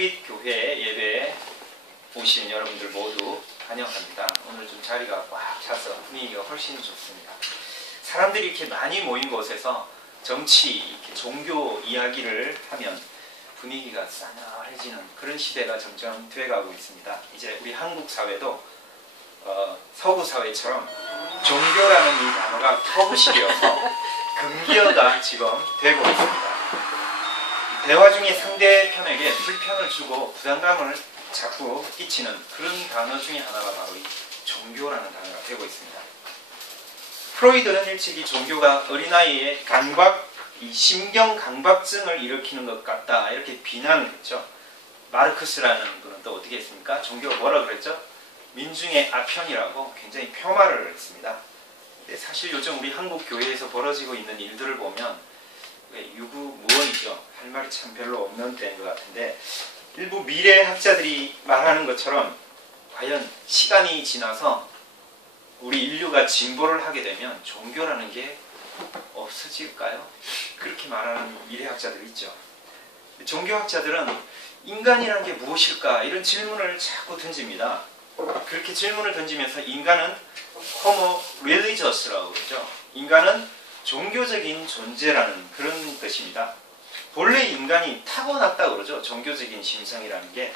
한빛교회 예배에 오신 여러분들 모두 환영합니다. 오늘 좀 자리가 꽉 차서 분위기가 훨씬 좋습니다. 사람들이 이렇게 많이 모인 곳에서 정치, 이렇게 종교 이야기를 하면 분위기가 싸늘해지는 그런 시대가 점점 돼가고 있습니다. 이제 우리 한국 사회도 서구 사회처럼 종교라는 이 단어가 터부실이어서 금기어가 지금 되고 있습니다. 대화 중에 상대편에게 불편을 주고 부담감을 자꾸 끼치는 그런 단어 중에 하나가 바로 이 종교라는 단어가 되고 있습니다. 프로이드는 일찍이 종교가 어린아이의 이 심경 강박증을 일으키는 것 같다 이렇게 비난을 했죠. 마르크스라는 분은 또 어떻게 했습니까? 종교가 뭐라 그랬죠? 민중의 아편이라고 굉장히 폄하를 했습니다. 근데 사실 요즘 우리 한국 교회에서 벌어지고 있는 일들을 보면 유구무원이죠. 할 말이 참 별로 없는 때인 것 같은데 일부 미래학자들이 말하는 것처럼 과연 시간이 지나서 우리 인류가 진보를 하게 되면 종교라는 게 없어질까요? 그렇게 말하는 미래학자들이 있죠. 종교학자들은 인간이라는 게 무엇일까? 이런 질문을 자꾸 던집니다. 그렇게 질문을 던지면서 인간은 homo religious라고 그러죠. 인간은 종교적인 존재라는 그런 뜻입니다. 본래 인간이 타고났다고 그러죠. 종교적인 심성이라는 게.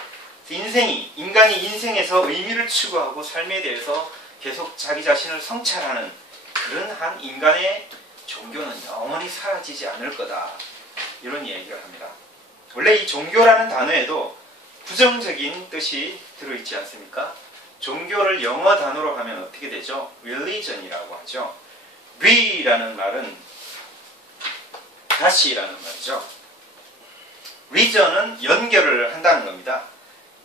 인간이 인생에서 의미를 추구하고 삶에 대해서 계속 자기 자신을 성찰하는 그런 한 인간의 종교는 영원히 사라지지 않을 거다. 이런 얘기를 합니다. 원래 이 종교라는 단어에도 부정적인 뜻이 들어있지 않습니까? 종교를 영어 단어로 하면 어떻게 되죠? religion이라고 하죠. re라는 말은 다시라는 말이죠. region은 연결을 한다는 겁니다.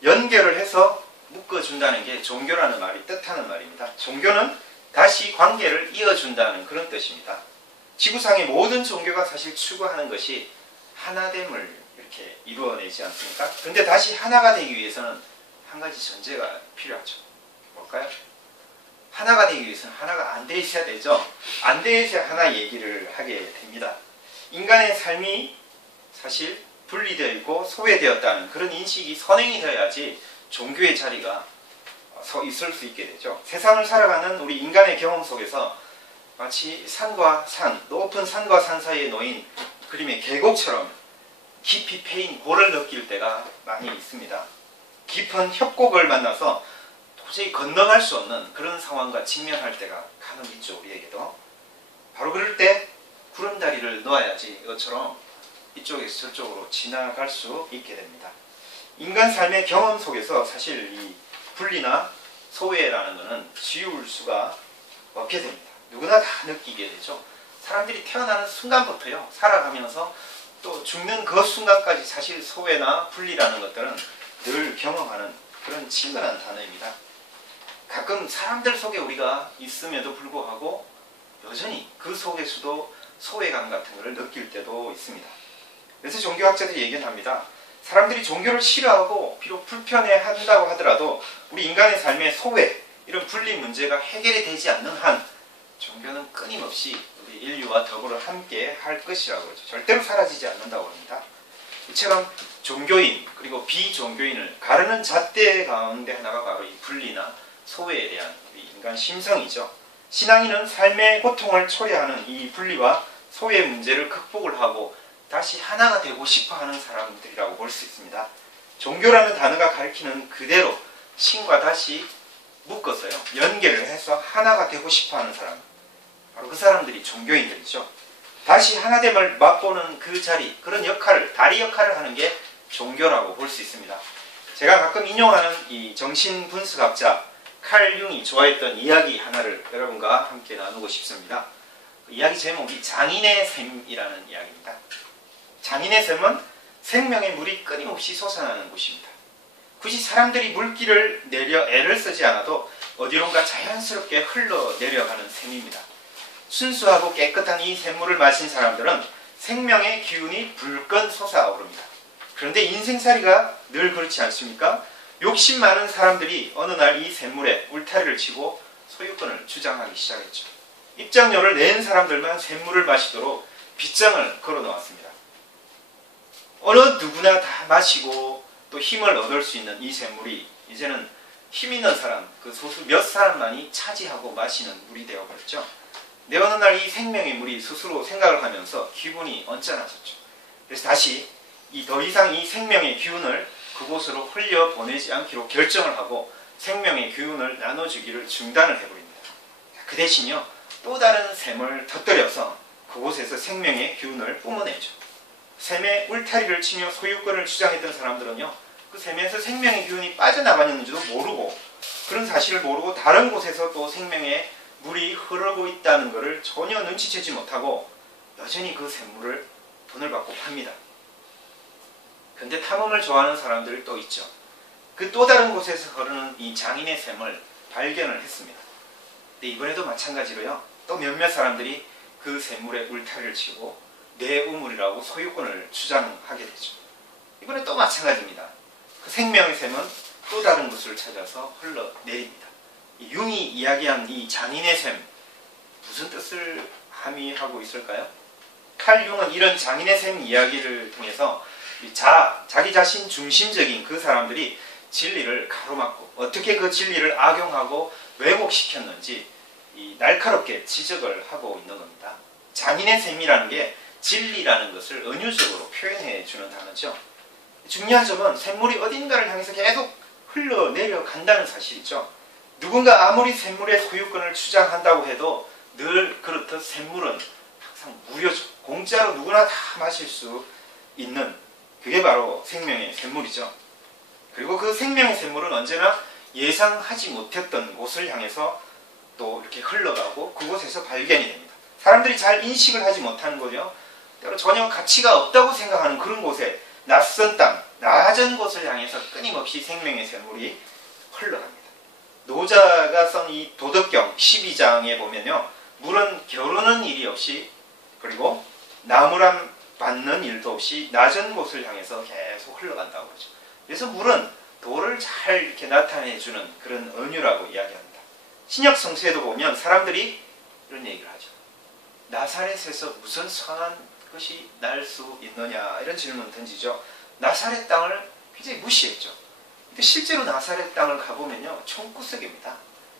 연결을 해서 묶어준다는 게 종교라는 말이 뜻하는 말입니다. 종교는 다시 관계를 이어준다는 그런 뜻입니다. 지구상의 모든 종교가 사실 추구하는 것이 하나됨을 이렇게 이루어내지 않습니까? 그런데 다시 하나가 되기 위해서는 한 가지 전제가 필요하죠. 뭘까요? 하나가 되기 위해서는 하나가 안 돼 있어야 되죠. 안 돼 있어야 하나 얘기를 하게 됩니다. 인간의 삶이 사실 분리되어 있고 소외되었다는 그런 인식이 선행이 되어야지 종교의 자리가 있을 수 있게 되죠. 세상을 살아가는 우리 인간의 경험 속에서 마치 높은 산과 산 사이에 놓인 그림의 계곡처럼 깊이 패인 골을 느낄 때가 많이 있습니다. 깊은 협곡을 만나서 도저히 건너갈 수 없는 그런 상황과 직면할 때가 간혹 있죠. 우리에게도. 바로 그럴 때 구름다리를 놓아야지 이것처럼 이쪽에서 저쪽으로 지나갈 수 있게 됩니다. 인간 삶의 경험 속에서 사실 이 분리나 소외라는 것은 지울 수가 없게 됩니다. 누구나 다 느끼게 되죠. 사람들이 태어나는 순간부터요. 살아가면서 또 죽는 그 순간까지 사실 소외나 분리라는 것들은 늘 경험하는 그런 친근한 단어입니다. 가끔 사람들 속에 우리가 있음에도 불구하고 여전히 그 속에서도 소외감 같은 것을 느낄 때도 있습니다. 그래서 종교학자들이 얘기합니다. 사람들이 종교를 싫어하고 비록 불편해한다고 하더라도 우리 인간의 삶의 소외, 이런 분리 문제가 해결이 되지 않는 한 종교는 끊임없이 우리 인류와 더불어 함께 할 것이라고 그러죠. 절대로 사라지지 않는다고 합니다. 이처럼 종교인 그리고 비종교인을 가르는 잣대 가운데 하나가 바로 이 분리나 소외에 대한 우리 인간 심성이죠. 신앙인은 삶의 고통을 초래하는 이 분리와 소외 문제를 극복을 하고 다시 하나가 되고 싶어하는 사람들이라고 볼 수 있습니다. 종교라는 단어가 가리키는 그대로 신과 다시 묶어서요. 연결을 해서 하나가 되고 싶어하는 사람, 바로 그 사람들이 종교인들이죠. 다시 하나됨을 맛보는 그 자리, 그런 역할을, 다리 역할을 하는 게 종교라고 볼 수 있습니다. 제가 가끔 인용하는 이 정신분석학자 칼 융이 좋아했던 이야기 하나를 여러분과 함께 나누고 싶습니다. 그 이야기 제목이 장인의 샘이라는 이야기입니다. 장인의 샘은 생명의 물이 끊임없이 솟아나는 곳입니다. 굳이 사람들이 물길을 내려 애를 쓰지 않아도 어디론가 자연스럽게 흘러내려가는 샘입니다. 순수하고 깨끗한 이 샘물을 마신 사람들은 생명의 기운이 불끈 솟아오릅니다. 그런데 인생살이가 늘 그렇지 않습니까? 욕심 많은 사람들이 어느 날 이 샘물에 울타리를 치고 소유권을 주장하기 시작했죠. 입장료를 낸 사람들만 샘물을 마시도록 빗장을 걸어 놓았습니다. 어느 누구나 다 마시고 또 힘을 얻을 수 있는 이 샘물이 이제는 힘 있는 사람, 그 소수 몇 사람만이 차지하고 마시는 물이 되어버렸죠. 내 어느 날 이 생명의 물이 스스로 생각을 하면서 기분이 언짢아졌죠. 그래서 다시 더 이상 이 생명의 기운을 그곳으로 흘려보내지 않기로 결정을 하고 생명의 기운을 나눠주기를 중단을 해버립니다. 그 대신요, 또 다른 샘을 터뜨려서 그곳에서 생명의 기운을 뿜어내죠. 샘에 울타리를 치며 소유권을 주장했던 사람들은요, 그 샘에서 생명의 기운이 빠져나가는지도 모르고, 그런 사실을 모르고 다른 곳에서 또 생명의 물이 흐르고 있다는 것을 전혀 눈치채지 못하고 여전히 그 샘물을 돈을 받고 팝니다. 그런데 탐험을 좋아하는 사람들이 또 있죠. 그 또 다른 곳에서 흐르는 이 장인의 샘을 발견을 했습니다. 근데 이번에도 마찬가지로요, 또 몇몇 사람들이 그 샘물에 울타리를 치고 내 우물이라고 소유권을 주장하게 되죠. 이번에 또 마찬가지입니다. 그 생명의 샘은 또 다른 곳을 찾아서 흘러내립니다. 융이 이야기한 이 장인의 샘, 무슨 뜻을 함의하고 있을까요? 칼 융은 이런 장인의 샘 이야기를 통해서 자기 자신 중심적인 그 사람들이 진리를 가로막고 어떻게 그 진리를 악용하고 왜곡시켰는지 날카롭게 지적을 하고 있는 겁니다. 장인의 샘이라는 게 진리라는 것을 은유적으로 표현해 주는 단어죠. 중요한 점은 샘물이 어딘가를 향해서 계속 흘러내려간다는 사실이죠. 누군가 아무리 샘물의 소유권을 주장한다고 해도 늘 그렇듯 샘물은 항상 무료죠. 공짜로 누구나 다 마실 수 있는, 그게 바로 생명의 샘물이죠. 그리고 그 생명의 샘물은 언제나 예상하지 못했던 곳을 향해서 또 이렇게 흘러가고 그곳에서 발견이 됩니다. 사람들이 잘 인식을 하지 못하는 거죠. 때로 전혀 가치가 없다고 생각하는 그런 곳에, 낯선 땅, 낮은 곳을 향해서 끊임없이 생명의 샘물이 흘러갑니다. 노자가 쓴 이 도덕경 12장에 보면요, 물은 겨루는 일이 없이, 그리고 나무람 받는 일도 없이 낮은 곳을 향해서 계속 흘러간다고 그러죠. 그래서 물은 도를 잘 이렇게 나타내주는 그런 은유라고 이야기합니다. 신약 성서에도 보면 사람들이 이런 얘기를 하죠. 나사렛에서 무슨 선한 것이 날 수 있느냐, 이런 질문을 던지죠. 나사렛 땅을 굉장히 무시했죠. 근데 실제로 나사렛 땅을 가보면요, 총구석입니다.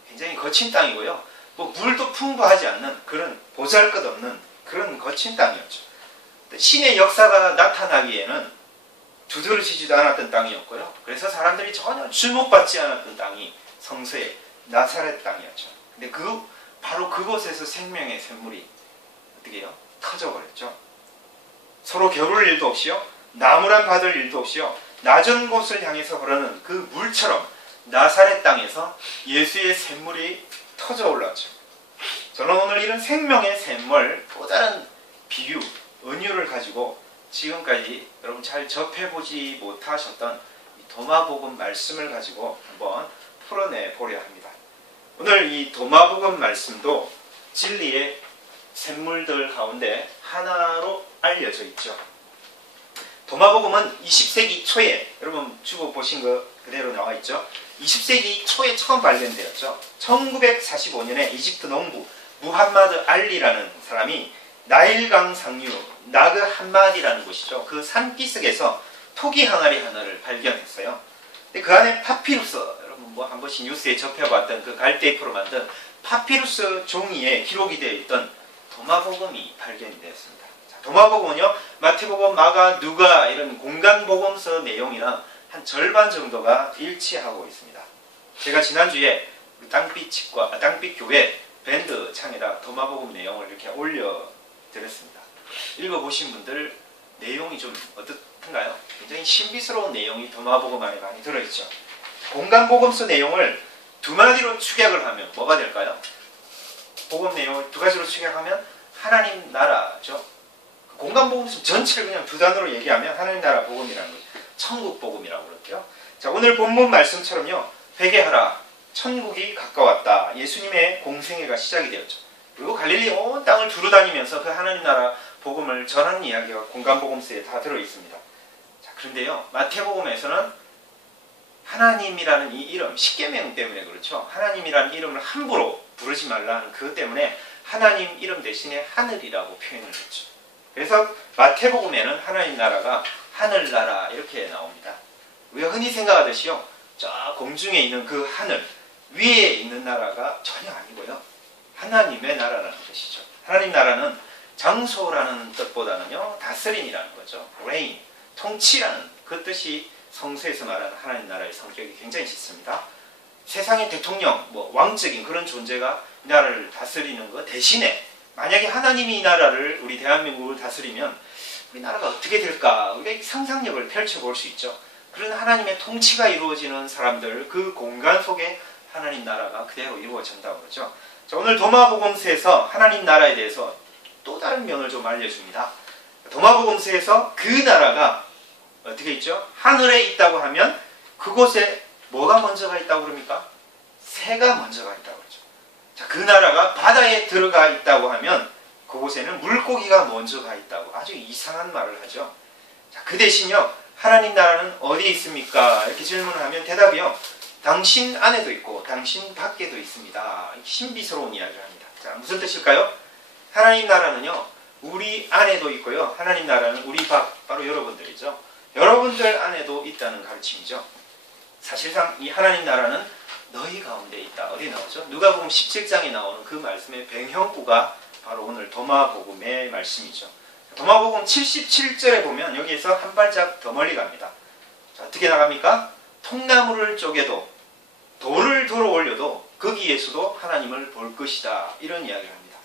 굉장히 거친 땅이고요, 뭐 물도 풍부하지 않는 그런 보잘것없는 그런 거친 땅이었죠. 신의 역사가 나타나기에는 두드러지지도 않았던 땅이었고요. 그래서 사람들이 전혀 주목받지 않았던 땅이 성서의 나사렛 땅이었죠. 근데 바로 그곳에서 생명의 샘물이 어떻게 해요? 터져버렸죠. 서로 겨룰 일도 없이요, 나무란 받을 일도 없이요, 낮은 곳을 향해서 흐르는 그 물처럼 나사렛 땅에서 예수의 샘물이 터져 올랐죠. 저는 오늘 이런 생명의 샘물, 또 다른 비유, 은유를 가지고 지금까지 여러분 잘 접해보지 못하셨던 도마복음 말씀을 가지고 한번 풀어내 보려 합니다. 오늘 이 도마복음 말씀도 진리의 샘물들 가운데 하나로 알려져 있죠. 도마복음은 20세기 초에, 여러분 주보 보신 거 그대로 나와 있죠. 20세기 초에 처음 발견되었죠. 1945년에 이집트 농부 무함마드 알리라는 사람이 나일강 상류 나그 함마디라는 곳이죠. 그 산기슭에서 토기 항아리 하나를 발견했어요. 근데 그 안에 파피루스, 여러분 뭐 한 번씩 뉴스에 접해봤던 그 갈대잎으로 만든 파피루스 종이에 기록이 되어 있던 도마복음이 발견이 되었습니다. 자, 도마복음은요, 마태복음, 마가, 누가 이런 공간복음서 내용이랑 한 절반 정도가 일치하고 있습니다. 제가 지난주에 땅빛 교회 밴드 창에다 도마복음 내용을 이렇게 올려드렸습니다. 읽어보신 분들 내용이 좀 어떻던가요? 굉장히 신비스러운 내용이 도마복음 안에 많이 들어있죠. 공간복음서 내용을 두 마디로 축약을 하면 뭐가 될까요? 복음 내용을 두 가지로 축약하면 하나님 나라죠. 공간복음서 전체를 그냥 두 단어로 얘기하면 하나님 나라 복음이라는 거죠. 천국 복음이라고 그러고요. 자, 오늘 본문 말씀처럼요, 회개하라, 천국이 가까웠다. 예수님의 공생애가 시작이 되었죠. 그리고 갈릴리 온 땅을 두루다니면서 그 하나님 나라 복음을 전하는 이야기가 공간복음서에 다 들어있습니다. 자, 그런데요, 마태복음에서는 하나님이라는 이 이름, 십계명 때문에 그렇죠. 하나님이라는 이름을 함부로 부르지 말라는 그것 때문에 하나님 이름 대신에 하늘이라고 표현을 했죠. 그래서 마태복음에는 하나님 나라가 하늘나라 이렇게 나옵니다. 우리가 흔히 생각하듯이요, 저 공중에 있는 그 하늘 위에 있는 나라가 전혀 아니고요, 하나님의 나라라는 것이죠. 하나님 나라는 장소라는 뜻보다는요, 다스림이라는 거죠. reign, 통치라는 그 뜻이 성서에서 말하는 하나님 나라의 성격이 굉장히 짙습니다. 세상의 대통령, 왕적인 그런 존재가 이 나라를 다스리는 것 대신에, 만약에 하나님이 이 나라를, 우리 대한민국을 다스리면 우리나라가 어떻게 될까, 우리가 상상력을 펼쳐볼 수 있죠. 그런 하나님의 통치가 이루어지는 사람들, 그 공간 속에 하나님 나라가 그대로 이루어진다고 그러죠. 자, 오늘 도마복음서에서 하나님 나라에 대해서 또 다른 면을 좀 알려줍니다. 도마복음서에서 그 나라가 어떻게 있죠? 하늘에 있다고 하면 그곳에 뭐가 먼저가 있다고 그럽니까? 새가 먼저가 있다고 그러죠. 자, 그 나라가 바다에 들어가 있다고 하면 그곳에는 물고기가 먼저가 있다고 아주 이상한 말을 하죠. 자, 그 대신요, 하나님 나라는 어디에 있습니까? 이렇게 질문을 하면 대답이요, 당신 안에도 있고 당신 밖에도 있습니다. 신비스러운 이야기를 합니다. 자, 무슨 뜻일까요? 하나님 나라는요, 우리 안에도 있고요, 하나님 나라는 우리 밖, 바로 여러분들이죠. 여러분들 안에도 있다는 가르침이죠. 사실상 이 하나님 나라는 너희 가운데 있다. 어디 나오죠? 누가복음 17장에 나오는 그 말씀의 배경구가 바로 오늘 도마복음의 말씀이죠. 도마복음 77절에 보면 여기에서 한 발짝 더 멀리 갑니다. 자, 어떻게 나갑니까? 통나무를 쪼개도 돌을 들어 올려도 거기에서도 하나님을 볼 것이다. 이런 이야기를 합니다.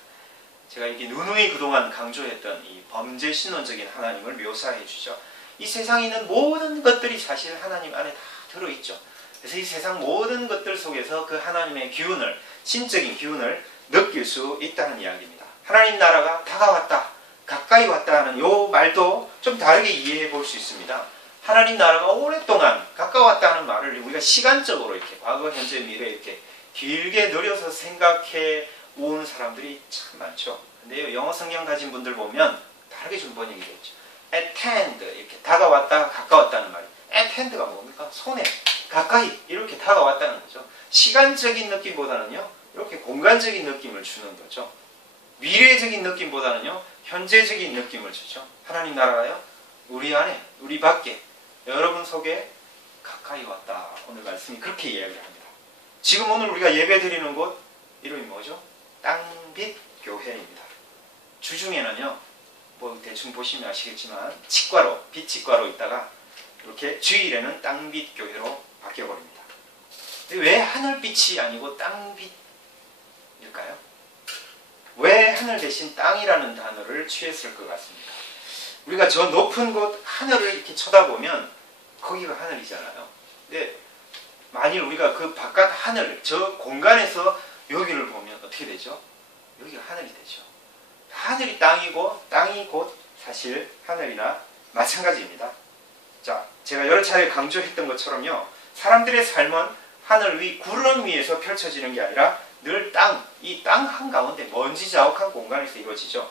제가 이렇게 누누이 그동안 강조했던 이 범죄 신론적인 하나님을 묘사해 주죠. 이 세상에 있는 모든 것들이 사실 하나님 안에 다 들어있죠. 그래서 이 세상 모든 것들 속에서 그 하나님의 기운을, 신적인 기운을 느낄 수 있다는 이야기입니다. 하나님 나라가 다가왔다, 가까이 왔다 하는 이 말도 좀 다르게 이해해 볼 수 있습니다. 하나님 나라가 오랫동안 가까웠다는 말을 우리가 시간적으로 이렇게 과거, 현재, 미래 이렇게 길게 늘려서 생각해 온 사람들이 참 많죠. 근데 영어 성경 가진 분들 보면 다르게 좀 번역이 되죠. at hand, 이렇게 다가왔다, 가까웠다는 말이. at hand가 뭡니까? 손에 가까이 이렇게 다가왔다는 거죠. 시간적인 느낌보다는요, 이렇게 공간적인 느낌을 주는 거죠. 미래적인 느낌보다는요, 현재적인 느낌을 주죠. 하나님 나라가요, 우리 안에, 우리 밖에, 여러분 속에 가까이 왔다. 오늘 말씀이 그렇게 이야기를 합니다. 지금 오늘 우리가 예배 드리는 곳 이름이 뭐죠? 땅빛 교회입니다. 주중에는요, 대충 보시면 아시겠지만 치과로, 빛치과로 있다가 이렇게 주일에는 땅빛 교회로 바뀌어버립니다. 근데 왜 하늘빛이 아니고 땅빛일까요? 왜 하늘 대신 땅이라는 단어를 취했을 것 같습니까? 우리가 저 높은 곳 하늘을 이렇게 쳐다보면 거기가 하늘이잖아요. 근데 만일 우리가 그 바깥 하늘, 저 공간에서 여기를 보면 어떻게 되죠? 여기가 하늘이 되죠. 하늘이 땅이고 땅이 곧 사실 하늘이나 마찬가지입니다. 자, 제가 여러 차례 강조했던 것처럼요, 사람들의 삶은 하늘 위 구름 위에서 펼쳐지는 게 아니라 늘 땅, 이 땅 한가운데 먼지 자욱한 공간에서 이루어지죠.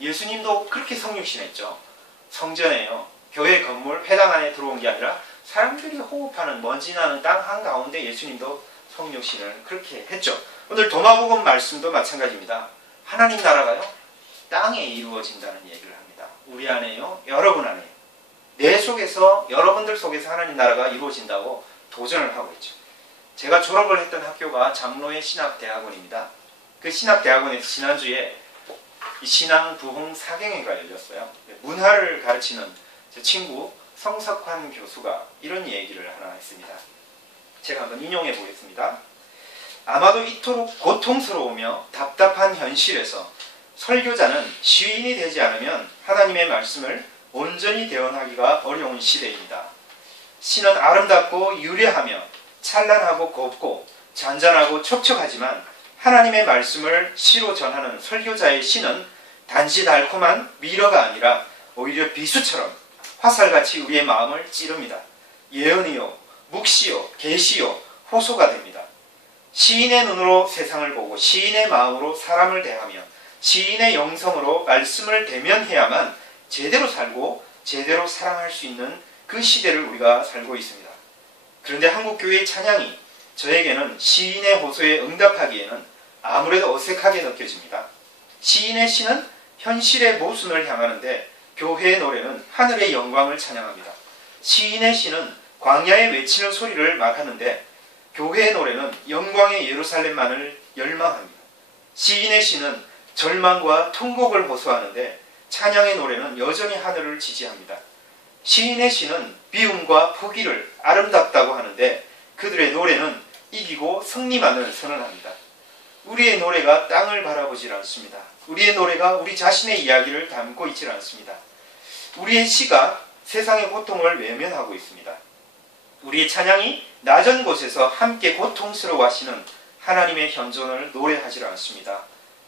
예수님도 그렇게 성육신했죠. 성전에요, 교회 건물, 회당 안에 들어온 게 아니라 사람들이 호흡하는 먼지 나는 땅 한가운데 예수님도 성육신을 그렇게 했죠. 오늘 도마복음 말씀도 마찬가지입니다. 하나님 나라가요, 땅에 이루어진다는 얘기를 합니다. 우리 안에요, 여러분 안에요. 내 속에서, 여러분들 속에서 하나님 나라가 이루어진다고 도전을 하고 있죠. 제가 졸업을 했던 학교가 장로의 신학대학원입니다. 그 신학대학원에서 지난주에 이 신앙 부흥 사경회가 열렸어요. 문화를 가르치는 제 친구 성석환 교수가 이런 얘기를 하나 했습니다. 제가 한번 인용해 보겠습니다. 아마도 이토록 고통스러우며 답답한 현실에서 설교자는 시인이 되지 않으면 하나님의 말씀을 온전히 대언하기가 어려운 시대입니다. 시는 아름답고 유려하며 찬란하고 곱고 잔잔하고 촉촉하지만 하나님의 말씀을 시로 전하는 설교자의 시는 단지 달콤한 미러가 아니라 오히려 비수처럼 화살같이 우리의 마음을 찌릅니다. 예언이요, 묵시요, 계시요, 호소가 됩니다. 시인의 눈으로 세상을 보고 시인의 마음으로 사람을 대하며 시인의 영성으로 말씀을 대면해야만 제대로 살고 제대로 사랑할 수 있는 그 시대를 우리가 살고 있습니다. 그런데 한국교회의 찬양이 저에게는 시인의 호소에 응답하기에는 아무래도 어색하게 느껴집니다. 시인의 시는 현실의 모순을 향하는데 교회의 노래는 하늘의 영광을 찬양합니다. 시인의 시는 광야에 외치는 소리를 말하는데 교회의 노래는 영광의 예루살렘만을 열망합니다. 시인의 시는 절망과 통곡을 호소하는데 찬양의 노래는 여전히 하늘을 지지합니다. 시인의 시는 비움과 포기를 아름답다고 하는데 그들의 노래는 이기고 승리만을 선언합니다. 우리의 노래가 땅을 바라보질 않습니다. 우리의 노래가 우리 자신의 이야기를 담고 있질 않습니다. 우리의 시가 세상의 고통을 외면하고 있습니다. 우리의 찬양이 낮은 곳에서 함께 고통스러워하시는 하나님의 현존을 노래하지 않습니다.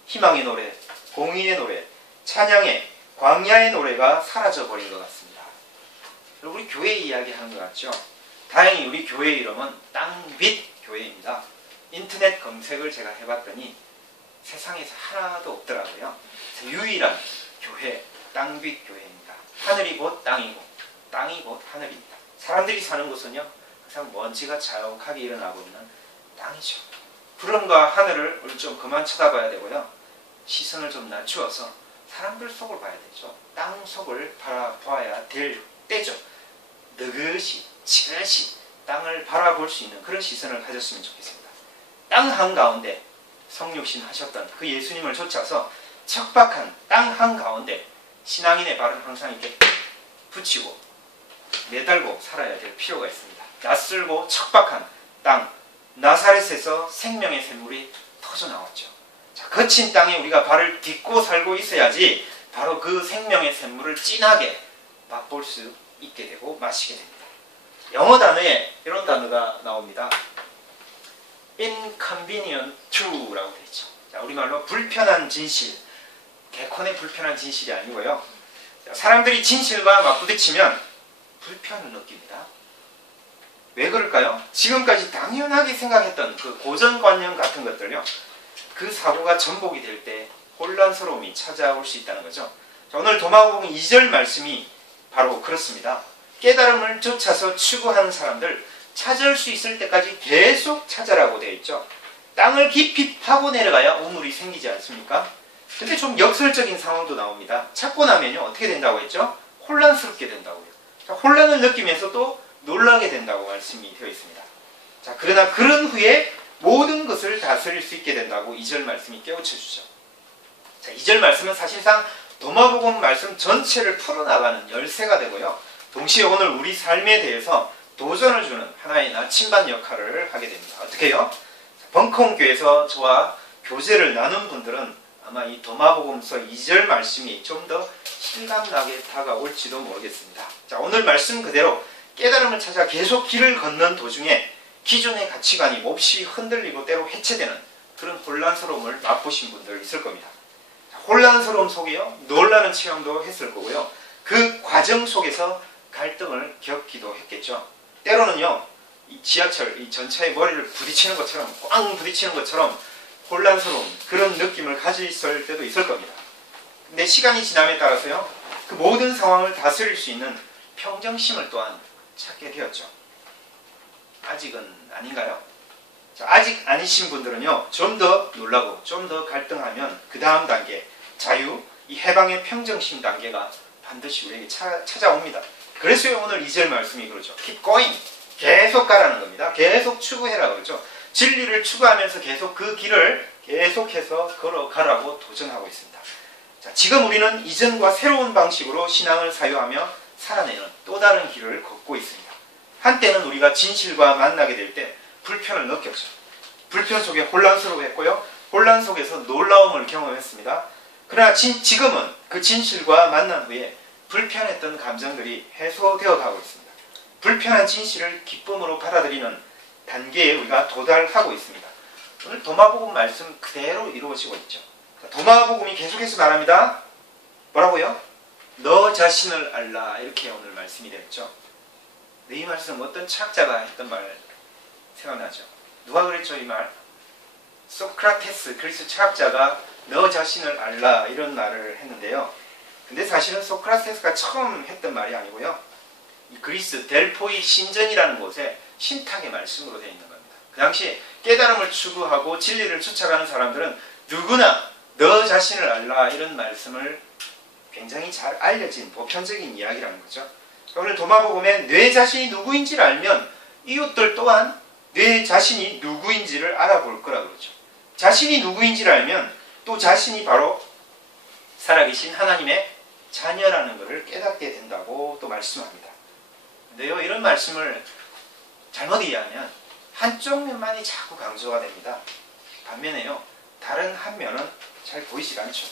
희망의 노래, 공의의 노래, 찬양의 광야의 노래가 사라져버린 것 같습니다. 우리 교회 이야기하는 것 같죠? 다행히 우리 교회 이름은 땅빛 교회입니다. 인터넷 검색을 제가 해봤더니 세상에서 하나도 없더라고요. 유일한 교회, 땅빛 교회입니다. 하늘이 곧 땅이고 땅이 곧 하늘입니다. 사람들이 사는 곳은요, 항상 먼지가 자욱하게 일어나고 있는 땅이죠. 구름과 하늘을 우리 좀 그만 쳐다봐야 되고요. 시선을 좀 낮추어서 사람들 속을 봐야 되죠. 땅 속을 바라봐야 될 때죠. 느긋이, 지그시 땅을 바라볼 수 있는 그런 시선을 가졌으면 좋겠습니다. 땅 한가운데 성육신 하셨던 그 예수님을 좇아서 척박한 땅 한가운데 신앙인의 발은 항상 이렇게 붙이고 매달고 살아야 될 필요가 있습니다. 낯설고 척박한 땅, 나사렛에서 생명의 샘물이 터져 나왔죠. 자, 거친 땅에 우리가 발을 딛고 살고 있어야지 바로 그 생명의 샘물을 진하게 맛볼 수 있게 되고 마시게 됩니다. 영어 단어에 이런 단어가 나옵니다. inconvenient truth라고 되어 있죠. 자, 우리말로 불편한 진실, 개콘의 불편한 진실이 아니고요. 자, 사람들이 진실과 맞부딪히면 불편을 느낍니다. 왜 그럴까요? 지금까지 당연하게 생각했던 그 고정관념 같은 것들요, 그 사고가 전복이 될 때 혼란스러움이 찾아올 수 있다는 거죠. 자, 오늘 도마복음 2절 말씀이 바로 그렇습니다. 깨달음을 쫓아서 추구하는 사람들, 찾을 수 있을 때까지 계속 찾아라고 되어 있죠. 땅을 깊이 파고 내려가야 우물이 생기지 않습니까? 근데 좀 역설적인 상황도 나옵니다. 찾고 나면요, 어떻게 된다고 했죠? 혼란스럽게 된다고요. 자, 혼란을 느끼면서 또 놀라게 된다고 말씀이 되어 있습니다. 자, 그러나 그런 후에 모든 것을 다스릴 수 있게 된다고 2절 말씀이 깨우쳐주죠. 자, 2절 말씀은 사실상 도마복음 말씀 전체를 풀어나가는 열쇠가 되고요. 동시에 오늘 우리 삶에 대해서 도전을 주는 하나의 나침반 역할을 하게 됩니다. 어떻게요? 벙커원교회에서 저와 교제를 나눈 분들은 아마 이 도마복음서 2절 말씀이 좀 더 실감나게 다가올지도 모르겠습니다. 자, 오늘 말씀 그대로 깨달음을 찾아 계속 길을 걷는 도중에 기존의 가치관이 몹시 흔들리고 때로 해체되는 그런 혼란스러움을 맛보신 분들 있을 겁니다. 자, 혼란스러움 속에요, 놀라는 체험도 했을 거고요. 그 과정 속에서 갈등을 겪기도 했겠죠. 때로는요, 이 지하철, 이 전차의 머리를 부딪히는 것처럼, 꽝 부딪히는 것처럼 혼란스러운 그런 느낌을 가졌을 때도 있을 겁니다. 근데 시간이 지남에 따라서요, 그 모든 상황을 다스릴 수 있는 평정심을 또한 찾게 되었죠. 아직은 아닌가요? 자, 아직 아니신 분들은요, 좀 더 놀라고 좀 더 갈등하면 그 다음 단계, 자유, 이 해방의 평정심 단계가 반드시 우리에게 찾아옵니다. 그래서 오늘 2절 말씀이 그러죠. Keep going. 계속 가라는 겁니다. 계속 추구해라 그러죠. 진리를 추구하면서 계속 그 길을 계속해서 걸어가라고 도전하고 있습니다. 자, 지금 우리는 이전과 새로운 방식으로 신앙을 사유하며 살아내는 또 다른 길을 걷고 있습니다. 한때는 우리가 진실과 만나게 될 때 불편을 느꼈죠. 불편 속에 혼란스러워했고요. 혼란 속에서 놀라움을 경험했습니다. 그러나 지금은 그 진실과 만난 후에 불편했던 감정들이 해소되어 가고 있습니다. 불편한 진실을 기쁨으로 받아들이는 단계에 우리가 도달하고 있습니다. 오늘 도마복음 말씀 그대로 이루어지고 있죠. 도마복음이 계속해서 말합니다. 뭐라고요? 너 자신을 알라, 이렇게 오늘 말씀이 되었죠. 이 말씀 어떤 철학자가 했던 말 생각나죠? 누가 그랬죠, 이 말? 소크라테스, 그리스 철학자가 너 자신을 알라, 이런 말을 했는데요. 근데 사실은 소크라테스가 처음 했던 말이 아니고요. 이 그리스 델포이 신전이라는 곳에 신탁의 말씀으로 되어 있는 겁니다. 그 당시 깨달음을 추구하고 진리를 쫓아가는 사람들은 누구나 너 자신을 알라, 이런 말씀을 굉장히 잘 알려진 보편적인 이야기라는 거죠. 오늘 도마복음에 내 자신이 누구인지를 알면 이웃들 또한 내 자신이 누구인지를 알아볼 거라 그러죠. 자신이 누구인지를 알면 또 자신이 바로 살아계신 하나님의 자녀라는 것을 깨닫게 된다고 또 말씀합니다. 근데요, 이런 말씀을 잘못 이해하면 한쪽 면만이 자꾸 강조가 됩니다. 반면에요, 다른 한 면은 잘 보이지가 않죠.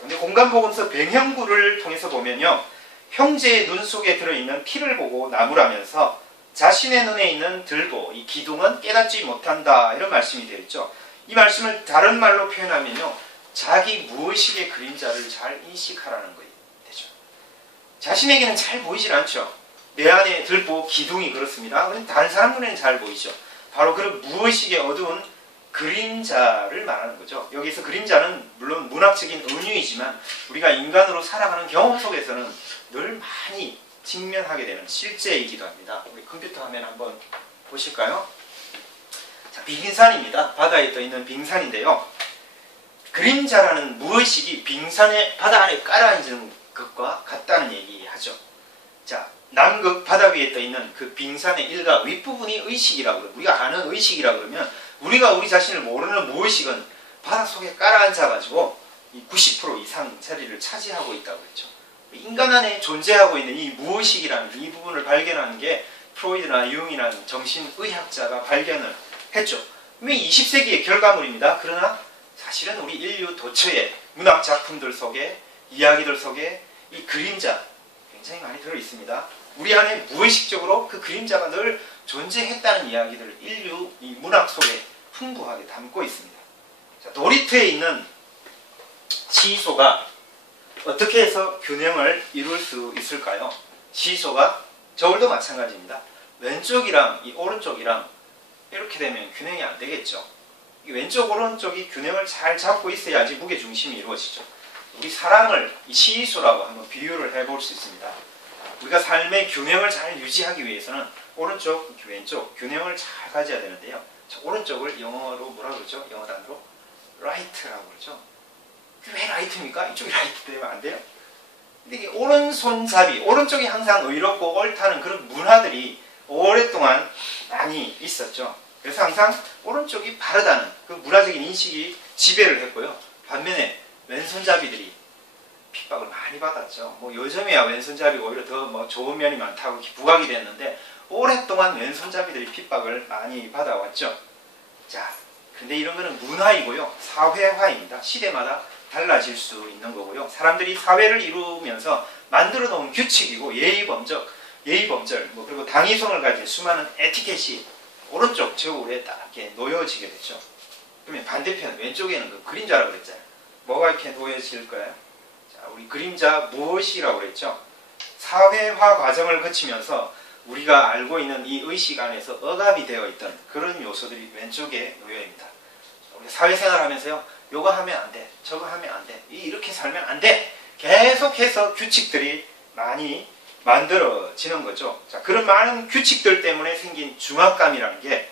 근데 공간복음서 병형구를 통해서 보면요, 형제의 눈 속에 들어있는 피를 보고 나무라면서 자신의 눈에 있는 들보, 이 기둥은 깨닫지 못한다, 이런 말씀이 되어 있죠. 이 말씀을 다른 말로 표현하면요, 자기 무의식의 그림자를 잘 인식하라는 것이 되죠. 자신에게는 잘 보이질 않죠. 내 안에 들보, 기둥이 그렇습니다. 그런데 다른 사람 눈에는 잘 보이죠. 바로 그런 무의식의 어두운 그림자를 말하는 거죠. 여기서 그림자는 물론 문학적인 은유이지만 우리가 인간으로 살아가는 경험 속에서는 늘 많이 직면하게 되는 실제이기도 합니다. 우리 컴퓨터 화면 한번 보실까요? 자, 빙산입니다. 바다에 떠 있는 빙산인데요. 그림자라는 무의식이 빙산의 바다 안에 깔아앉은 것과 같다는 얘기하죠. 자, 남극 바다 위에 떠 있는 그 빙산의 일가 윗부분이 의식이라고 그러면, 우리가 아는 의식이라고 그러면 우리가 우리 자신을 모르는 무의식은 바닷속에 깔아앉아가지고 90% 이상 자리를 차지하고 있다고 했죠. 인간 안에 존재하고 있는 이 무의식이라는 이 부분을 발견하는 게 프로이드나 융이라는 정신의학자가 발견을 했죠. 분명히 20세기의 결과물입니다. 그러나 사실은 우리 인류 도처의 문학 작품들 속에, 이야기들 속에 이 그림자 굉장히 많이 들어있습니다. 우리 안에 무의식적으로 그 그림자가 늘 존재했다는 이야기들을 인류 이 문학 속에 풍부하게 담고 있습니다. 자, 놀이터에 있는 시소가 어떻게 해서 균형을 이룰 수 있을까요? 시소가 저울도 마찬가지입니다. 왼쪽이랑 이 오른쪽이랑 이렇게 되면 균형이 안 되겠죠. 이 왼쪽 오른쪽이 균형을 잘 잡고 있어야지 무게중심이 이루어지죠. 우리 사람을 이 시소라고 한번 비유를 해볼 수 있습니다. 우리가 삶의 균형을 잘 유지하기 위해서는 오른쪽, 왼쪽 균형을 잘 가져야 되는데요. 오른쪽을 영어로 뭐라 그러죠? 영어 단어로 right라고 그러죠. 왜 right입니까? 이쪽이 right 되면 안 돼요? 근데 이게 오른손잡이, 오른쪽이 항상 의롭고 옳다는 그런 문화들이 오랫동안 많이 있었죠. 그래서 항상 오른쪽이 바르다는 그 문화적인 인식이 지배를 했고요. 반면에 왼손잡이들이 핍박을 많이 받았죠. 뭐 요즘에야 왼손잡이가 오히려 더 뭐 좋은 면이 많다고 부각이 됐는데 오랫동안 왼손잡이들이 핍박을 많이 받아왔죠. 자, 근데 이런 거는 문화이고요. 사회화입니다. 시대마다 달라질 수 있는 거고요. 사람들이 사회를 이루면서 만들어 놓은 규칙이고 예의범절, 뭐 그리고 당위성을 가진 수많은 에티켓이 오른쪽 저울에 딱 이렇게 놓여지게 됐죠. 그러면 반대편 왼쪽에는 그 그림자라고 그랬잖아요. 뭐가 이렇게 놓여질 거예요? 자, 우리 그림자 무엇이라고 그랬죠? 사회화 과정을 거치면서 우리가 알고 있는 이 의식 안에서 억압이 되어 있던 그런 요소들이 왼쪽에 놓여입니다. 우리 사회생활 하면서요, 요거 하면 안 돼, 저거 하면 안 돼, 이렇게 살면 안 돼, 계속해서 규칙들이 많이 만들어지는 거죠. 자, 그런 많은 규칙들 때문에 생긴 중압감이라는 게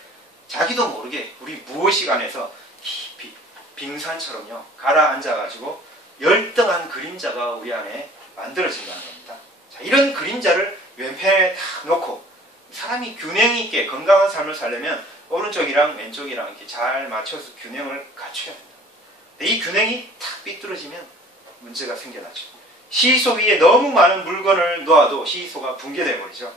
자기도 모르게 우리 무의식 안에서 깊이 빙산처럼요 가라앉아가지고 열등한 그림자가 우리 안에 만들어진다는 겁니다. 자, 이런 그림자를 왼편에 딱 놓고 사람이 균형 있게 건강한 삶을 살려면 오른쪽이랑 왼쪽이랑 이렇게 잘 맞춰서 균형을 갖춰야 합니다. 이 균형이 탁 삐뚤어지면 문제가 생겨나죠. 시소 위에 너무 많은 물건을 놓아도 시소가 붕괴되어 버리죠.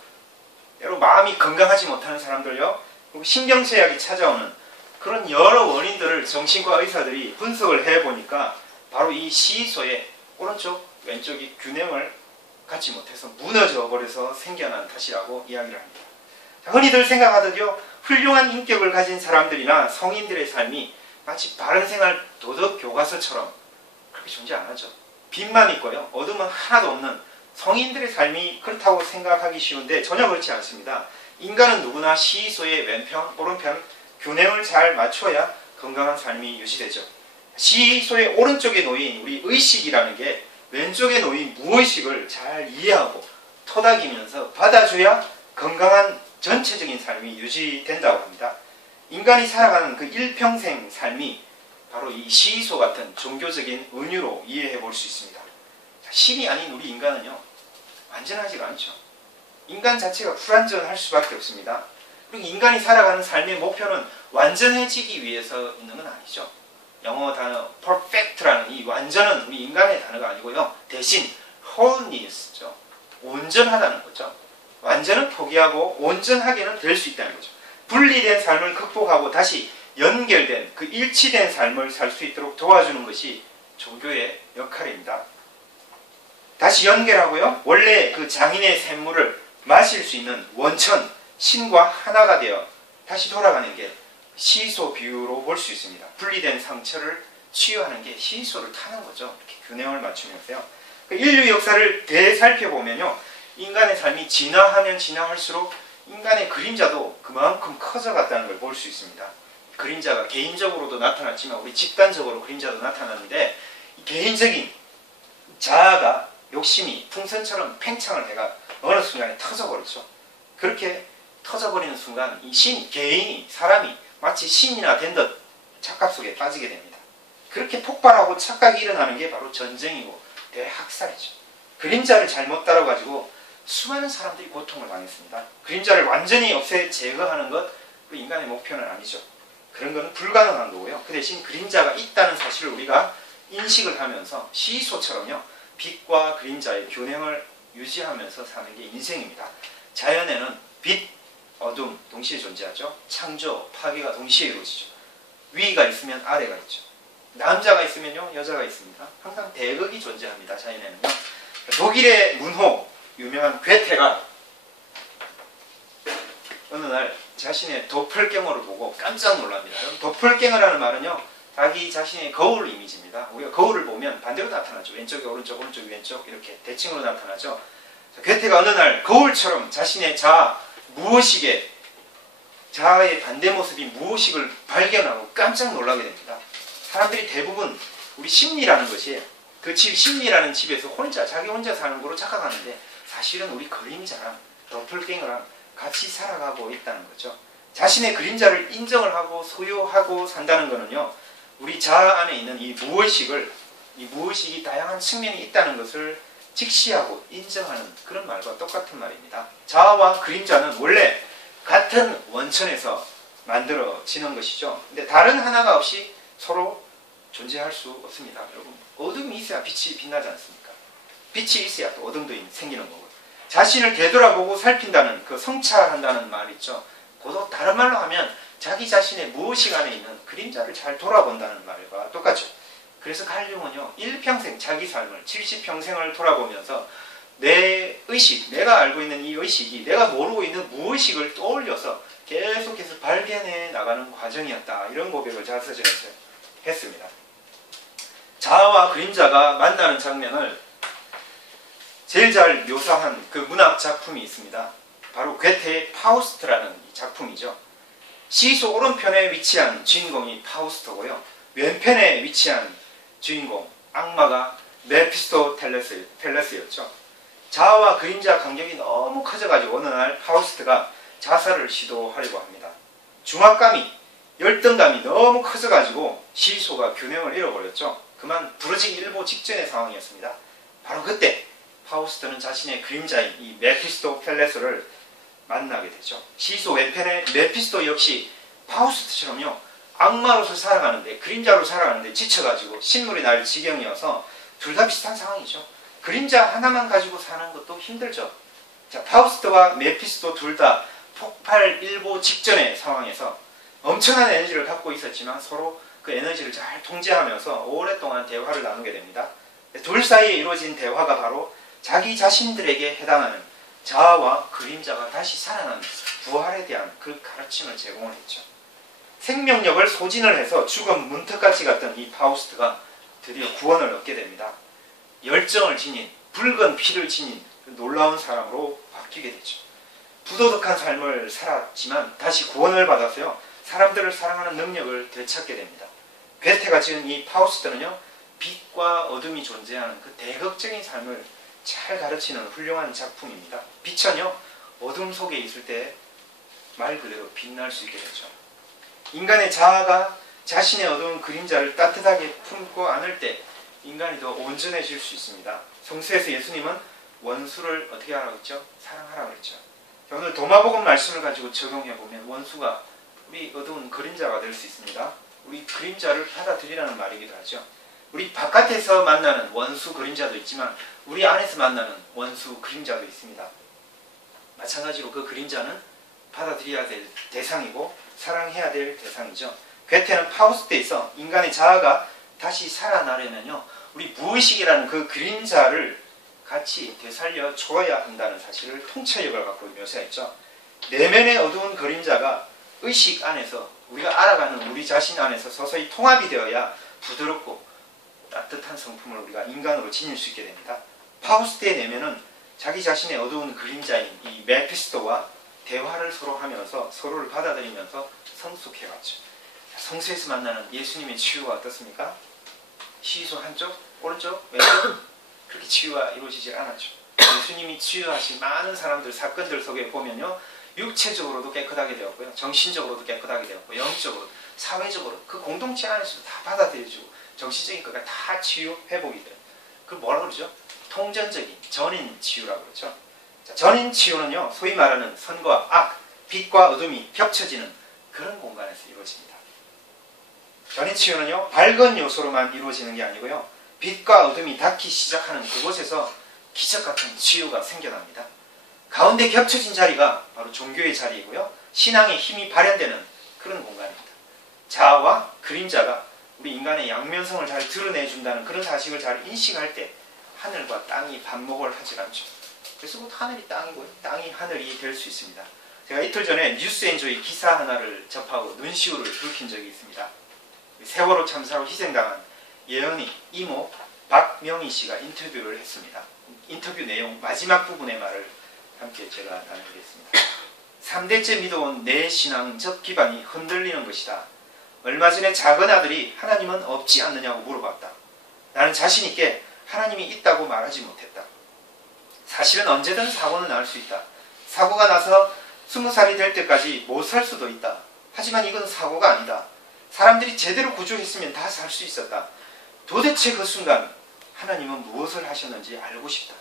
여러분, 마음이 건강하지 못하는 사람들요, 그리고 신경쇠약이 찾아오는 그런 여러 원인들을 정신과 의사들이 분석을 해보니까 바로 이 시소의 오른쪽 왼쪽이 균형을 갖지 못해서 무너져 버려서 생겨난 탓이라고 이야기를 합니다. 흔히들 생각하듯요, 훌륭한 인격을 가진 사람들이나 성인들의 삶이 마치 바른생활 도덕 교과서처럼 그렇게 존재 안 하죠. 빛만 있고요, 어둠은 하나도 없는 성인들의 삶이 그렇다고 생각하기 쉬운데 전혀 그렇지 않습니다. 인간은 누구나 시소의 왼편, 오른편 균형을 잘 맞춰야 건강한 삶이 유지되죠. 시소의 오른쪽에 놓인 우리 의식이라는 게 왼쪽에 놓인 무의식을 잘 이해하고 토닥이면서 받아줘야 건강한 전체적인 삶이 유지된다고 합니다. 인간이 살아가는 그 일평생 삶이 바로 이 시소 같은 종교적인 은유로 이해해 볼 수 있습니다. 신이 아닌 우리 인간은요, 완전하지가 않죠. 인간 자체가 불완전할 수밖에 없습니다. 그리고 인간이 살아가는 삶의 목표는 완전해지기 위해서 있는 건 아니죠. 영어 단어 perfect라는 이 완전은 우리 인간의 단어가 아니고요. 대신 wholeness죠. 온전하다는 거죠. 완전은 포기하고 온전하게는 될 수 있다는 거죠. 분리된 삶을 극복하고 다시 연결된 그 일치된 삶을 살 수 있도록 도와주는 것이 종교의 역할입니다. 다시 연결하고요. 원래 그 장인의 샘물을 마실 수 있는 원천, 신과 하나가 되어 다시 돌아가는 게 시소 비유로 볼 수 있습니다. 분리된 상처를 치유하는 게 시소를 타는 거죠. 이렇게 균형을 맞추면서요. 인류 역사를 되살펴보면요. 인간의 삶이 진화하면 진화할수록 인간의 그림자도 그만큼 커져갔다는 걸 볼 수 있습니다. 그림자가 개인적으로도 나타났지만 우리 집단적으로 그림자도 나타났는데 개인적인 자아가 욕심이 풍선처럼 팽창을 해가 어느 순간에 터져버렸죠. 그렇게 터져버리는 순간 이 개인이 사람이 마치 신이나 된 듯 착각 속에 빠지게 됩니다. 그렇게 폭발하고 착각이 일어나는 게 바로 전쟁이고 대학살이죠. 그림자를 잘못 따라가지고 수많은 사람들이 고통을 당했습니다. 그림자를 완전히 제거하는 것 그 인간의 목표는 아니죠. 그런 건 불가능한 거고요. 그 대신 그림자가 있다는 사실을 우리가 인식을 하면서 시소처럼요. 빛과 그림자의 균형을 유지하면서 사는 게 인생입니다. 자연에는 빛, 어둠 동시에 존재하죠. 창조, 파괴가 동시에 이루어지죠. 위가 있으면 아래가 있죠. 남자가 있으면요 여자가 있습니다. 항상 대극이 존재합니다. 자연에는요. 독일의 문호 유명한 괴테가 어느 날 자신의 도플갱어를 보고 깜짝 놀랍니다. 도플갱어라는 말은요 자기 자신의 거울 이미지입니다. 우리가 거울을 보면 반대로 나타나죠. 왼쪽이 오른쪽, 오른쪽이 왼쪽 이렇게 대칭으로 나타나죠. 괴테가 어느 날 거울처럼 자신의 무의식의 자아의 반대 모습인 무의식을 발견하고 깜짝 놀라게 됩니다. 사람들이 대부분 우리 심리라는 것이 그 심리라는 집에서 자기 혼자 사는 거로 착각하는데 사실은 우리 그림자랑 도플갱어랑 같이 살아가고 있다는 거죠. 자신의 그림자를 인정을 하고 소유하고 산다는 것은요. 우리 자아 안에 있는 이 무의식이 다양한 측면이 있다는 것을 직시하고 인정하는 그런 말과 똑같은 말입니다. 자아와 그림자는 원래 같은 원천에서 만들어지는 것이죠. 근데 다른 하나가 없이 서로 존재할 수 없습니다. 여러분, 어둠이 있어야 빛이 빛나지 않습니까? 빛이 있어야 또 어둠도 생기는 거고. 자신을 되돌아보고 살핀다는 그 성찰한다는 말 있죠. 그것도 다른 말로 하면 자기 자신의 무의식 안에 있는 그림자를 잘 돌아본다는 말과 똑같죠. 그래서 칼융은요. 일평생 자기 삶을 70평생을 돌아보면서 내 의식, 내가 알고 있는 이 의식이 내가 모르고 있는 무의식을 떠올려서 계속해서 발견해 나가는 과정이었다. 이런 고백을 자서전에서 했습니다. 자아와 그림자가 만나는 장면을 제일 잘 묘사한 그 문학 작품이 있습니다. 바로 괴테의 파우스트라는 작품이죠. 시소 오른편에 위치한 주인공이 파우스트고요. 왼편에 위치한 주인공, 악마가 메피스토펠레스였죠. 자아와 그림자 간격이 너무 커져가지고 어느 날 파우스트가 자살을 시도하려고 합니다. 중압감이, 열등감이 너무 커져가지고 시소가 균형을 잃어버렸죠. 그만 부러지기 일보 직전의 상황이었습니다. 바로 그때 파우스트는 자신의 그림자인 이 메피스토펠레스를 만나게 되죠. 시소 왼편의 메피스토 역시 파우스트처럼요. 악마로서 살아가는데 그림자로 살아가는데 지쳐가지고 신물이 날 지경이어서 둘 다 비슷한 상황이죠. 그림자 하나만 가지고 사는 것도 힘들죠. 자, 파우스트와 메피스토 둘 다 폭발 일보 직전의 상황에서 엄청난 에너지를 갖고 있었지만 서로 그 에너지를 잘 통제하면서 오랫동안 대화를 나누게 됩니다. 둘 사이에 이루어진 대화가 바로 자기 자신들에게 해당하는 자아와 그림자가 다시 살아나는 부활에 대한 그 가르침을 제공을 했죠. 생명력을 소진을 해서 죽음 문턱까지 갔던 이 파우스트가 드디어 구원을 얻게 됩니다. 열정을 지닌, 붉은 피를 지닌 놀라운 사람으로 바뀌게 되죠. 부도덕한 삶을 살았지만 다시 구원을 받아서요. 사람들을 사랑하는 능력을 되찾게 됩니다. 괴테가 지은 이 파우스트는요. 빛과 어둠이 존재하는 그 대극적인 삶을 잘 가르치는 훌륭한 작품입니다. 빛은요. 어둠 속에 있을 때 말 그대로 빛날 수 있게 되죠. 인간의 자아가 자신의 어두운 그림자를 따뜻하게 품고 안을 때 인간이 더 온전해질 수 있습니다. 성서에서 예수님은 원수를 어떻게 하라고 했죠? 사랑하라고 그랬죠. 오늘 도마복음 말씀을 가지고 적용해보면 원수가 우리 어두운 그림자가 될 수 있습니다. 우리 그림자를 받아들이라는 말이기도 하죠. 우리 바깥에서 만나는 원수 그림자도 있지만 우리 안에서 만나는 원수 그림자도 있습니다. 마찬가지로 그 그림자는 받아들여야 될 대상이고 사랑해야 될 대상이죠. 괴테는 파우스트에서 인간의 자아가 다시 살아나려면요, 우리 무의식이라는 그 그림자를 같이 되살려 줘야 한다는 사실을 통찰력을 갖고 묘사했죠. 내면의 어두운 그림자가 의식 안에서 우리가 알아가는 우리 자신 안에서 서서히 통합이 되어야 부드럽고 따뜻한 성품을 우리가 인간으로 지닐 수 있게 됩니다. 파우스트의 내면은 자기 자신의 어두운 그림자인 이 메피스토와 대화를 서로 하면서 서로를 받아들이면서 성숙해갔죠. 성수에서 만나는 예수님의 치유가 어떻습니까? 시소 한쪽, 오른쪽, 왼쪽 그렇게 치유가 이루어지질 않았죠. 예수님이 치유하신 많은 사람들, 사건들 속에 보면요, 육체적으로도 깨끗하게 되었고요, 정신적으로도 깨끗하게 되었고, 영적으로, 사회적으로 그 공동체 안에서도 다 받아들여주고 정신적인 것까지 다 치유, 회복이 돼요. 그걸 뭐라고 그러죠? 통전적인 전인 치유라고 그러죠. 자, 전인 치유는요, 소위 말하는 선과 악, 빛과 어둠이 겹쳐지는 그런 공간에서 이루어집니다. 전인 치유는요, 밝은 요소로만 이루어지는 게 아니고요, 빛과 어둠이 닿기 시작하는 그곳에서 기적같은 치유가 생겨납니다. 가운데 겹쳐진 자리가 바로 종교의 자리이고요, 신앙의 힘이 발현되는 그런 공간입니다. 자아와 그림자가 우리 인간의 양면성을 잘 드러내준다는 그런 사실을 잘 인식할 때 하늘과 땅이 반목을 하지 않죠. 그래서 곧 하늘이 땅이고요, 땅이 하늘이 될 수 있습니다. 제가 이틀 전에 뉴스엔조이 기사 하나를 접하고 눈시울을 붉힌 적이 있습니다. 세월호 참사로 희생당한 예언이 이모 박명희 씨가 인터뷰를 했습니다. 인터뷰 내용 마지막 부분의 말을 함께 제가 나누겠습니다. 3대째 믿어온 내 신앙적 기반이 흔들리는 것이다. 얼마 전에 작은 아들이 하나님은 없지 않느냐고 물어봤다. 나는 자신 있게 하나님이 있다고 말하지 못했다. 사실은 언제든 사고는 날 수 있다. 사고가 나서 20살이 될 때까지 못 살 수도 있다. 하지만 이건 사고가 아니다. 사람들이 제대로 구조했으면 다 살 수 있었다. 도대체 그 순간 하나님은 무엇을 하셨는지 알고 싶다.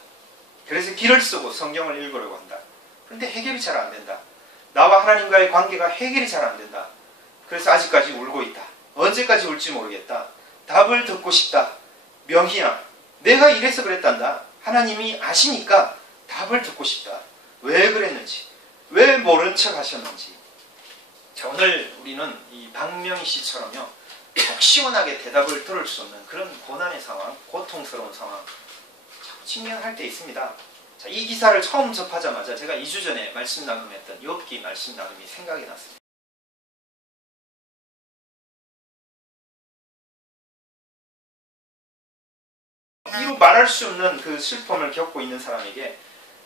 그래서 길을 쓰고 성경을 읽으려고 한다. 그런데 해결이 잘 안 된다. 나와 하나님과의 관계가 해결이 잘 안 된다. 그래서 아직까지 울고 있다. 언제까지 울지 모르겠다. 답을 듣고 싶다. 명희야, 내가 이래서 그랬단다. 하나님이 아시니까 답을 듣고 싶다. 왜 그랬는지, 왜 모른 척 하셨는지. 자, 오늘 우리는 이 박명희 씨처럼요, 속 시원하게 대답을 들을 수 없는 그런 고난의 상황, 고통스러운 상황 직면할 때 있습니다. 자, 이 기사를 처음 접하자마자 제가 2주 전에 말씀 나눔했던 욥기 말씀 나눔이 생각이 났습니다. 이루 말할 수 없는 그 슬픔을 겪고 있는 사람에게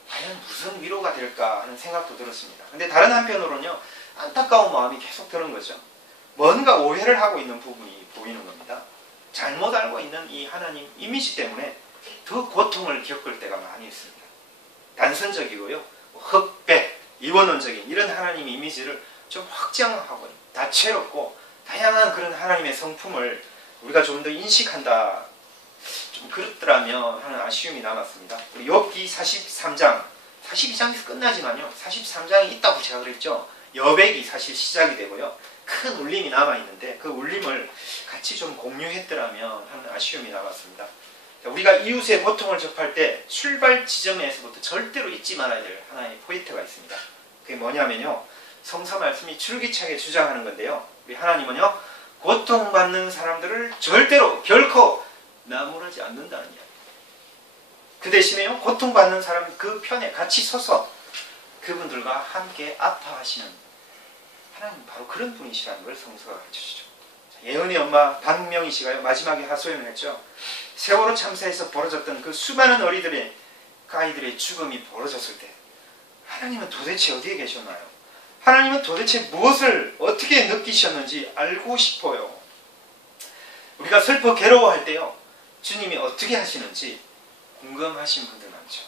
과연 무슨 위로가 될까 하는 생각도 들었습니다. 근데 다른 한편으로는요, 안타까운 마음이 계속 드는 거죠. 뭔가 오해를 하고 있는 부분이 보이는 겁니다. 잘못 알고 있는 이 하나님 이미지 때문에 더 고통을 겪을 때가 많이 있습니다. 단선적이고요, 흑백, 이원론적인 이런 하나님 이미지를 좀 확장하고 다채롭고 다양한 그런 하나님의 성품을 우리가 좀 더 인식한다, 좀 그렇더라면 하는 아쉬움이 남았습니다. 우리 욥기 43장, 42장에서 끝나지만요, 43장이 있다고 제가 그랬죠. 여백이 사실 시작이 되고요, 큰 울림이 남아있는데 그 울림을 같이 좀 공유했더라면 하는 아쉬움이 남았습니다. 우리가 이웃의 고통을 접할 때 출발 지점에서부터 절대로 잊지 말아야 될 하나의 포인트가 있습니다. 그게 뭐냐면요, 성서 말씀이 줄기차게 주장하는 건데요, 우리 하나님은요, 고통받는 사람들을 절대로 결코 나무라지 않는다는 이야기. 그 대신에요, 고통받는 사람 그 편에 같이 서서 그분들과 함께 아파하시는 하나님, 바로 그런 분이시라는 걸 성서가 가르쳐주죠. 예은의 엄마 박명희 씨가요, 마지막에 하소연을 했죠. 세월호 참사에서 벌어졌던 그 수많은 어린이들의 그 아이들의 죽음이 벌어졌을 때 하나님은 도대체 어디에 계셨나요? 하나님은 도대체 무엇을 어떻게 느끼셨는지 알고 싶어요. 우리가 슬퍼 괴로워할 때요, 주님이 어떻게 하시는지 궁금하신 분들 많죠.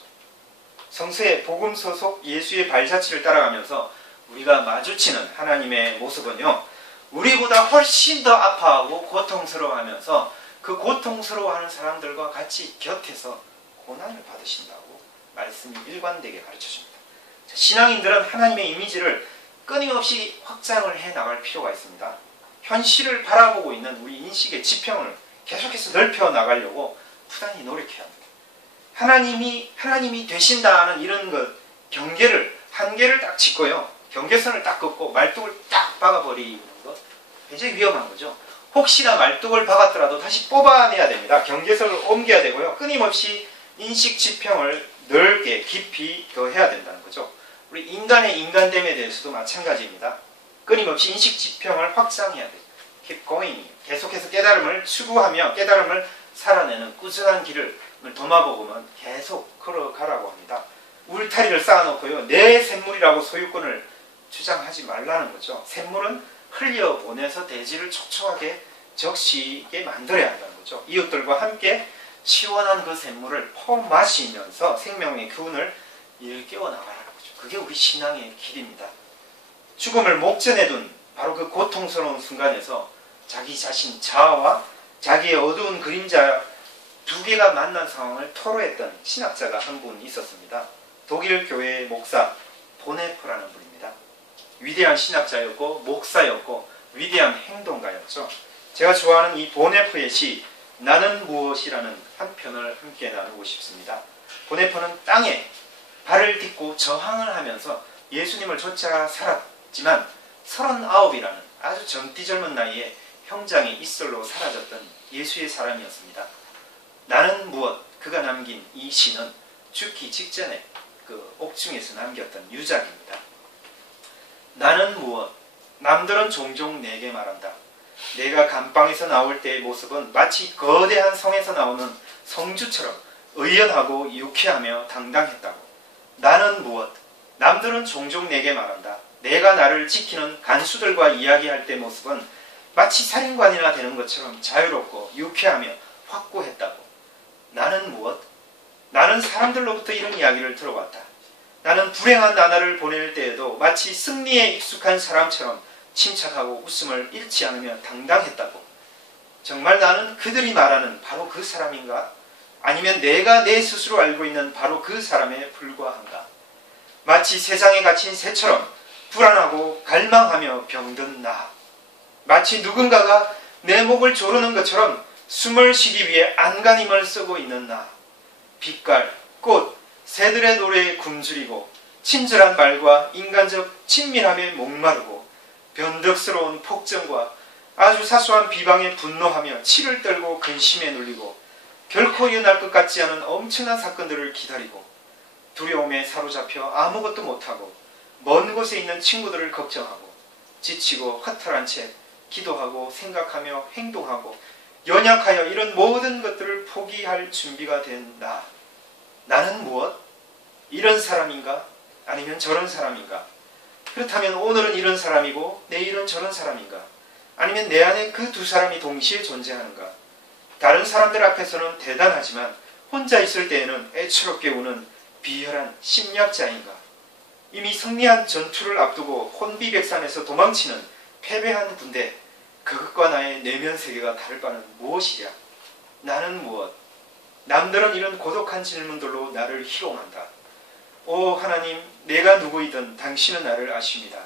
성서의 복음서 속 예수의 발자취를 따라가면서 우리가 마주치는 하나님의 모습은요, 우리보다 훨씬 더 아파하고 고통스러워하면서 그 고통스러워하는 사람들과 같이 곁에서 고난을 받으신다고 말씀이 일관되게 가르쳐줍니다. 신앙인들은 하나님의 이미지를 끊임없이 확장을 해 나갈 필요가 있습니다. 현실을 바라보고 있는 우리 인식의 지평을 계속해서 넓혀 나가려고 부단히 노력해야 합니다. 하나님이 되신다는 이런 것, 한계를 딱 짚고요. 경계선을 딱 긋고 말뚝을 딱 박아버리는 것, 굉장히 위험한 거죠. 혹시나 말뚝을 박았더라도 다시 뽑아내야 됩니다. 경계선을 옮겨야 되고요. 끊임없이 인식 지평을 넓게 깊이 더해야 된다는 거죠. 우리 인간의 인간됨에 대해서도 마찬가지입니다. 끊임없이 인식 지평을 확장해야 돼요. Keep going. 계속해서 깨달음을 추구하며 깨달음을 살아내는 꾸준한 길을 도마복음은 계속 걸어가라고 합니다. 울타리를 쌓아놓고요. 내 샘물이라고 소유권을 주장하지 말라는 거죠. 샘물은 흘려보내서 대지를 촉촉하게 적시게 만들어야 한다는 거죠. 이웃들과 함께 시원한 그 샘물을 퍼마시면서 생명의 기운을 일깨워 나가라는 거죠. 그게 우리 신앙의 길입니다. 죽음을 목전에 둔 바로 그 고통스러운 순간에서 자기 자신 자아와 자기의 어두운 그림자 두 개가 만난 상황을 토로했던 신학자가 한 분 있었습니다. 독일 교회의 목사 보네프라는 분입니다. 위대한 신학자였고 목사였고 위대한 행동가였죠. 제가 좋아하는 이 보네프의 시 나는 무엇이라는 한 편을 함께 나누고 싶습니다. 보네프는 땅에 발을 딛고 저항을 하면서 예수님을 쫓아 살았지만 39이라는 아주 젊디젊은 나이에 형장의 이슬로 사라졌던 예수의 사람이었습니다. 나는 무엇? 그가 남긴 이 시는 죽기 직전에 그 옥중에서 남겼던 유작입니다. 나는 무엇? 남들은 종종 내게 말한다. 내가 감방에서 나올 때의 모습은 마치 거대한 성에서 나오는 성주처럼 의연하고 유쾌하며 당당했다고. 나는 무엇? 남들은 종종 내게 말한다. 내가 나를 지키는 간수들과 이야기할 때 모습은 마치 살인관이나 되는 것처럼 자유롭고 유쾌하며 확고했다고. 나는 무엇? 나는 사람들로부터 이런 이야기를 들어왔다. 나는 불행한 나날을 보낼 때에도 마치 승리에 익숙한 사람처럼 침착하고 웃음을 잃지 않으며 당당했다고. 정말 나는 그들이 말하는 바로 그 사람인가? 아니면 내가 내 스스로 알고 있는 바로 그 사람에 불과한가? 마치 세상에 갇힌 새처럼 불안하고 갈망하며 병든 나. 마치 누군가가 내 목을 조르는 것처럼 숨을 쉬기 위해 안간힘을 쓰고 있는 나. 빛깔, 꽃, 새들의 노래에 굶주리고 친절한 말과 인간적 친밀함에 목마르고 변덕스러운 폭정과 아주 사소한 비방에 분노하며 치를 떨고 근심에 눌리고 결코 일어날 것 같지 않은 엄청난 사건들을 기다리고 두려움에 사로잡혀 아무것도 못하고 먼 곳에 있는 친구들을 걱정하고 지치고 허탈한 채 기도하고 생각하며 행동하고 연약하여 이런 모든 것들을 포기할 준비가 된 나. 나는 무엇? 이런 사람인가? 아니면 저런 사람인가? 그렇다면 오늘은 이런 사람이고 내일은 저런 사람인가? 아니면 내 안에 그 두 사람이 동시에 존재하는가? 다른 사람들 앞에서는 대단하지만 혼자 있을 때에는 애처롭게 우는 비열한 심리학자인가? 이미 승리한 전투를 앞두고 혼비백산에서 도망치는 패배한 군대, 그것과 나의 내면 세계가 다를 바는 무엇이랴? 나는 무엇? 남들은 이런 고독한 질문들로 나를 희롱한다. 오 하나님, 내가 누구이든 당신은 나를 아십니다.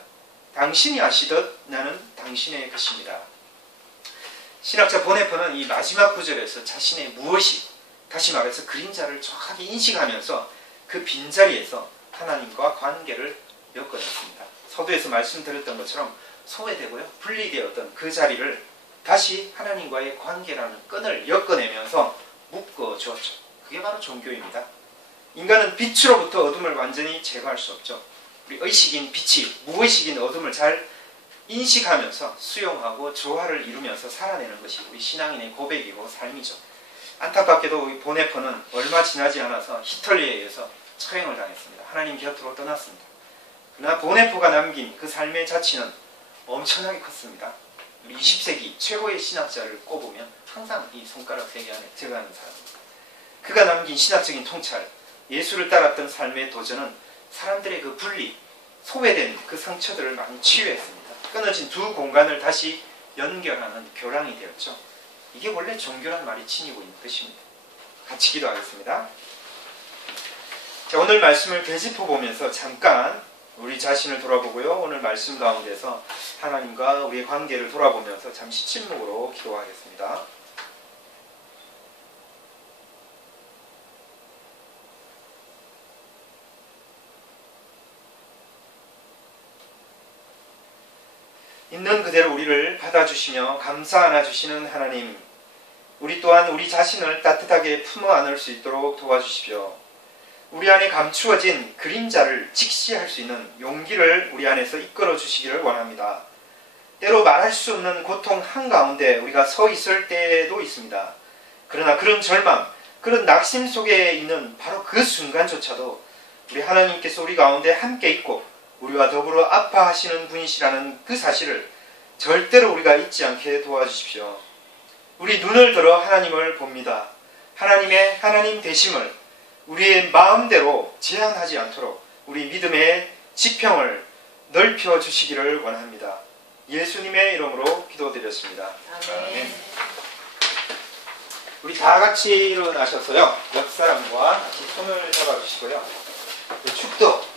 당신이 아시듯 나는 당신의 것입니다. 신학자 보네퍼는 이 마지막 구절에서 자신의 무엇이, 다시 말해서 그림자를 정확하게 인식하면서 그 빈자리에서 하나님과 관계를 엮어냈습니다. 서두에서 말씀드렸던 것처럼 소외되고요, 분리되었던 그 자리를 다시 하나님과의 관계라는 끈을 엮어내면서 묶어주었죠. 그게 바로 종교입니다. 인간은 빛으로부터 어둠을 완전히 제거할 수 없죠. 우리 의식인 빛이 무의식인 어둠을 잘 인식하면서 수용하고 조화를 이루면서 살아내는 것이 우리 신앙인의 고백이고 삶이죠. 안타깝게도 우리 보네퍼는 얼마 지나지 않아서 히틀러에 의해서 처형을 당했습니다. 하나님 곁으로 떠났습니다. 그러나 보네퍼가 남긴 그 삶의 자취는 엄청나게 컸습니다. 우리 20세기 최고의 신학자를 꼽으면 항상 이 손가락 3개 안에 들어가는 사람입니다. 그가 남긴 신학적인 통찰, 예수를 따랐던 삶의 도전은 사람들의 그 분리, 소외된 그 상처들을 많이 치유했습니다. 끊어진 두 공간을 다시 연결하는 교랑이 되었죠. 이게 원래 종교란 말이 지니고 있는 뜻입니다. 같이 기도하겠습니다. 자, 오늘 말씀을 되짚어 보면서 잠깐 우리 자신을 돌아보고요. 오늘 말씀 가운데서 하나님과 우리의 관계를 돌아보면서 잠시 침묵으로 기도하겠습니다. 있는 그대로 우리를 받아주시며 감싸 안아주시는 하나님, 우리 또한 우리 자신을 따뜻하게 품어 안을 수 있도록 도와주십시오. 우리 안에 감추어진 그림자를 직시할 수 있는 용기를 우리 안에서 이끌어 주시기를 원합니다. 때로 말할 수 없는 고통 한가운데 우리가 서 있을 때도 있습니다. 그러나 그런 절망, 그런 낙심 속에 있는 바로 그 순간조차도 우리 하나님께서 우리 가운데 함께 있고 우리와 더불어 아파하시는 분이시라는 그 사실을 절대로 우리가 잊지 않게 도와주십시오. 우리 눈을 들어 하나님을 봅니다. 하나님의 하나님 되심을 우리의 마음대로 제한하지 않도록 우리 믿음의 지평을 넓혀 주시기를 원합니다. 예수님의 이름으로 기도드렸습니다. 아멘. 우리 다 같이 일어나셔서요. 옆 사람과 같이 손을 잡아주시고요. 축도